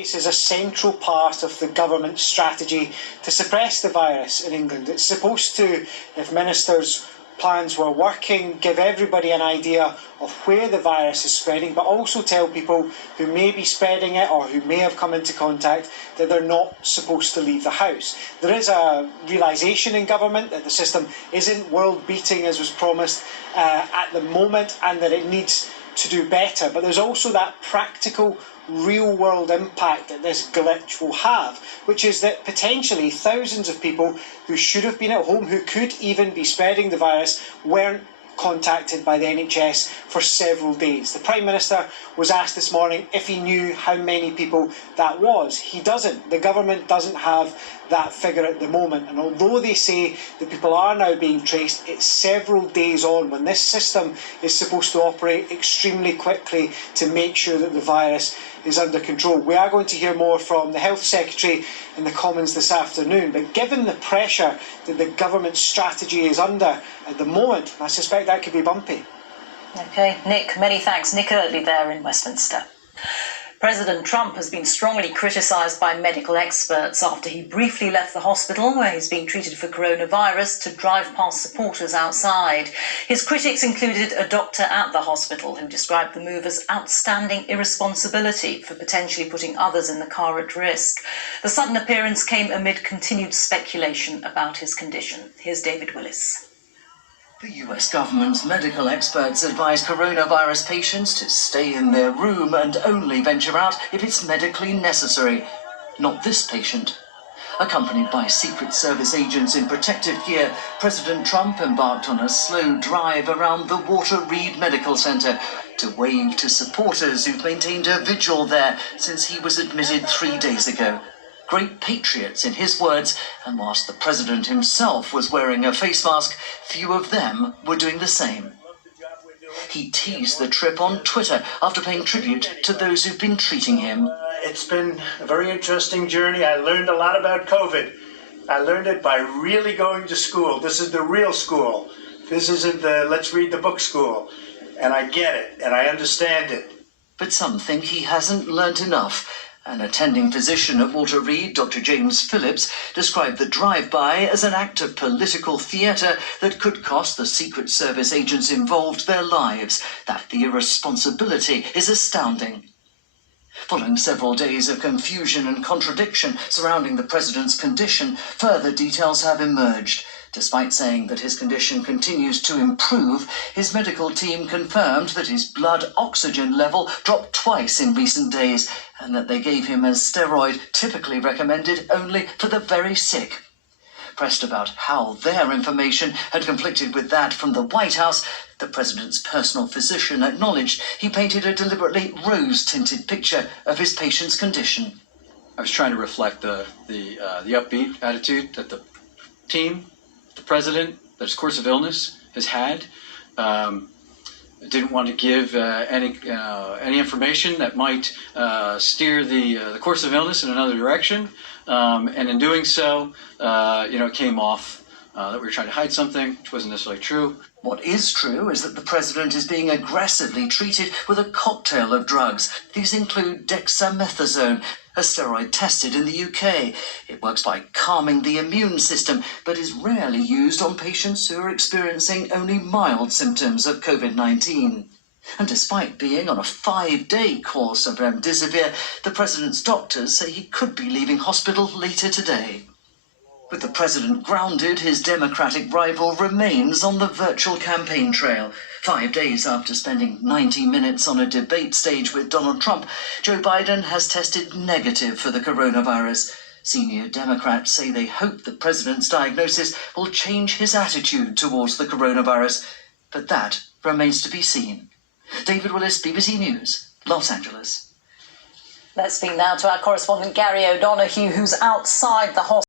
This is a central part of the government's strategy to suppress the virus in England. It's supposed to, if ministers' plans were working, give everybody an idea of where the virus is spreading, but also tell people who may be spreading it or who may have come into contact that they're not supposed to leave the house. There is a realisation in government that the system isn't world-beating as was promised at the moment, and that it needs to do better. But there's also that practical, real-world impact that this glitch will have, which is that potentially thousands of people who should have been at home, who could even be spreading the virus, weren't contacted by the NHS for several days. The Prime Minister was asked this morning if he knew how many people that was. He doesn't. The government doesn't have that figure at the moment. And although they say that people are now being traced, it's several days on when this system is supposed to operate extremely quickly to make sure that the virus is under control. We are going to hear more from the Health Secretary in the Commons this afternoon, but given the pressure that the government strategy is under at the moment, I suspect that could be bumpy. OK, Nick, many thanks. Nick Eardley there in Westminster. President Trump has been strongly criticised by medical experts after he briefly left the hospital where he's being treated for coronavirus to drive past supporters outside. His critics included a doctor at the hospital who described the move as outstanding irresponsibility for potentially putting others in the car at risk. The sudden appearance came amid continued speculation about his condition. Here's David Willis. The US government's medical experts advise coronavirus patients to stay in their room and only venture out if it's medically necessary. Not this patient. Accompanied by Secret Service agents in protective gear, President Trump embarked on a slow drive around the Walter Reed Medical Center to wave to supporters who've maintained a vigil there since he was admitted 3 days ago. Great patriots, in his words, and whilst the president himself was wearing a face mask, few of them were doing the same. He teased the trip on Twitter after paying tribute to those who've been treating him. It's been a very interesting journey. I learned a lot about COVID. I learned it by really going to school. This is the real school. This isn't the let's read the book school. And I get it, and I understand it. But some think he hasn't learnt enough. An attending physician at Walter Reed, Dr. James Phillips, described the drive-by as an act of political theatre that could cost the Secret Service agents involved their lives. That the irresponsibility is astounding. Following several days of confusion and contradiction surrounding the president's condition, further details have emerged. Despite saying that his condition continues to improve, his medical team confirmed that his blood oxygen level dropped twice in recent days and that they gave him a steroid typically recommended only for the very sick. Pressed about how their information had conflicted with that from the White House, the president's personal physician acknowledged he painted a deliberately rose-tinted picture of his patient's condition. I was trying to reflect the upbeat attitude that the team, the president, that his course of illness has had. Didn't want to give any information that might steer the course of illness in another direction. And in doing so, it came off that we were trying to hide something, which wasn't necessarily true. What is true is that the president is being aggressively treated with a cocktail of drugs. These include dexamethasone, a steroid tested in the UK. It works by calming the immune system, but is rarely used on patients who are experiencing only mild symptoms of COVID-19. And despite being on a 5-day course of remdesivir, the president's doctors say he could be leaving hospital later today. With the president grounded, his Democratic rival remains on the virtual campaign trail. 5 days after spending 90 minutes on a debate stage with Donald Trump, Joe Biden has tested negative for the coronavirus. Senior Democrats say they hope the president's diagnosis will change his attitude towards the coronavirus. But that remains to be seen. David Willis, BBC News, Los Angeles. Let's speak now to our correspondent Gary O'Donoghue, who's outside the hospital.